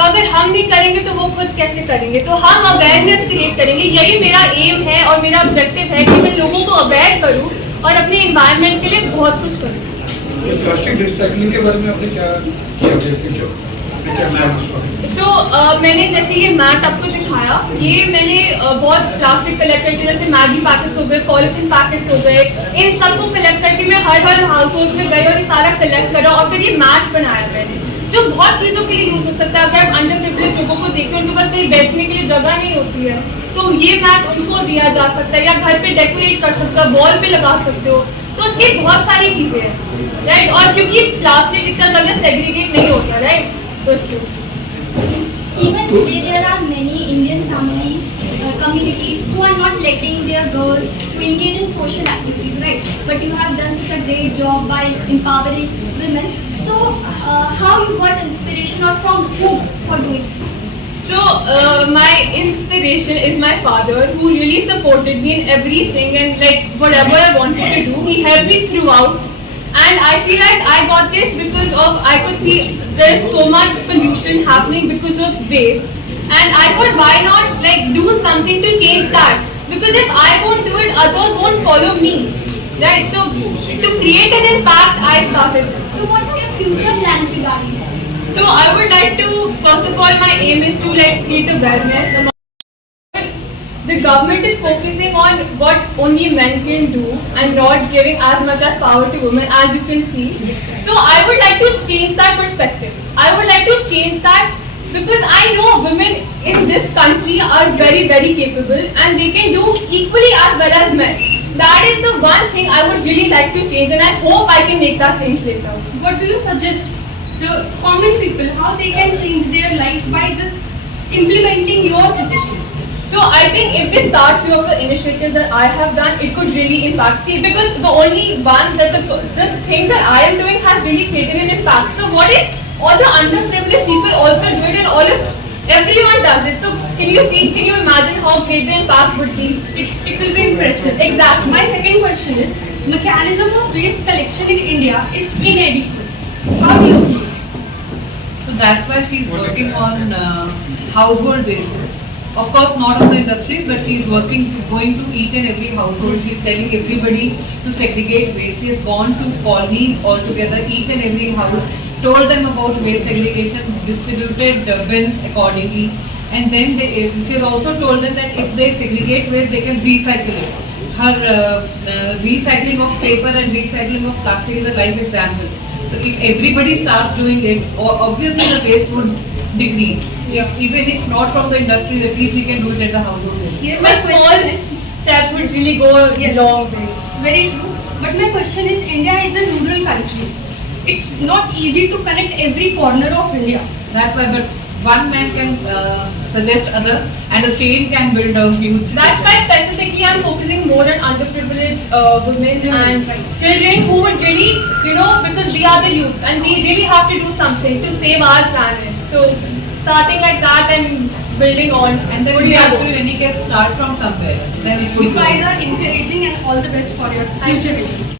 तो अगर हम नहीं करेंगे तो वो खुद कैसे करेंगे? तो हम अवेयरनेस क्रिएट करेंगे, यही मेरा एम है और मेरा ऑब्जेक्टिव है कि मैं लोगों को अवेयर करूं और अपने एनवायरनमेंट के लिए बहुत कुछ करूं। प्लास्टिक रिसाइकलिंग के बारे में आपने क्या किया फ्यूचर? मैंने जैसे ये मैट आपको दिखाया, ये मैंने बहुत प्लास्टिक कलेक्ट करके, जैसे मैगी पैकेट्स हो गए, पॉलिथीन पैकेट्स हो गए, इन सबको कलेक्ट करके मैं हर हाउस होल्ड में गई और ये सारा कलेक्ट करा और फिर ये मैट बनाया मैंने, जो बहुत चीज़ों के लिए यूज हो सकता है। अगर आप अंडर प्रिविलेज लोगों को देखें, उनके पास कहीं बैठने के लिए जगह नहीं होती है, तो ये मैट उनको दिया जा सकता है, या घर पे डेकोरेट कर सकते हो, वॉल पे लगा सकते हो। तो उसकी बहुत सारी चीज़ें हैं, राइट। और क्योंकि प्लास्टिक इतना जगह सेग्रीगेट नहीं होता, राइट, तो इसलिए Even today, there are many Indian families, communities who are not letting their girls to engage in social activities, right? But you have done such a great job by empowering women. So, how you got inspiration or from whom for doing so? My inspiration is my father, who really supported me in everything, and like whatever I wanted to do, he helped me throughout. And I feel like I got this because of, I could see there is so much pollution happening because of waste, and I thought, why not like do something to change that? Because if I won't do it, others won't follow me, right? So to create an impact, I started this. So, what are your future plans regarding this? So I would like to, first of all, my aim is to like create awareness among. The government is focusing on what only men can do and not giving as much as power to women, as you can see. So I would like to change that perspective. I would like to change that because I know women in this country are very, very capable and they can do equally as well as men. That is the one thing I would really like to change, and I hope I can make that change later. What do you suggest the common people, how they can change their life by just implementing your suggestions? So I think if they start few of the initiatives that I have done, it could really impact. See, because the only one that the thing that I am doing has really created an impact. So what if all the underprivileged people also do it, and all of everyone does it? So can you imagine how great the impact would be? It will be impressive. Exactly. My second question is, mechanism of waste collection in India is inadequate. How do you see it? So that's why she's working on household basis. Of course, not on the industries, but she's working, she's going to each and every household. She's telling everybody to segregate waste. She has gone to colonies altogether, each and every house, told them about waste segregation, distributed bins accordingly. And then she has also told them that if they segregate waste, they can recycle it. Her recycling of paper and recycling of plastic is a live example. So if everybody starts doing it, obviously the waste would decrease. Even if not from the industry, at least we can do it at the household level. Yes, A small step would really go a long way. Very true. But my question is, India is a rural country. It's not easy to connect every corner of India. That's why, but one man can suggest other, and a chain can build a huge. That's why specifically I'm focusing more on underprivileged women and children who would really, because we are the youth and we really have to do something to save our planet. So starting like that and building on, And then we have to in any case start from somewhere. Then it would You go. guys are encouraging, and all the best for your future visions.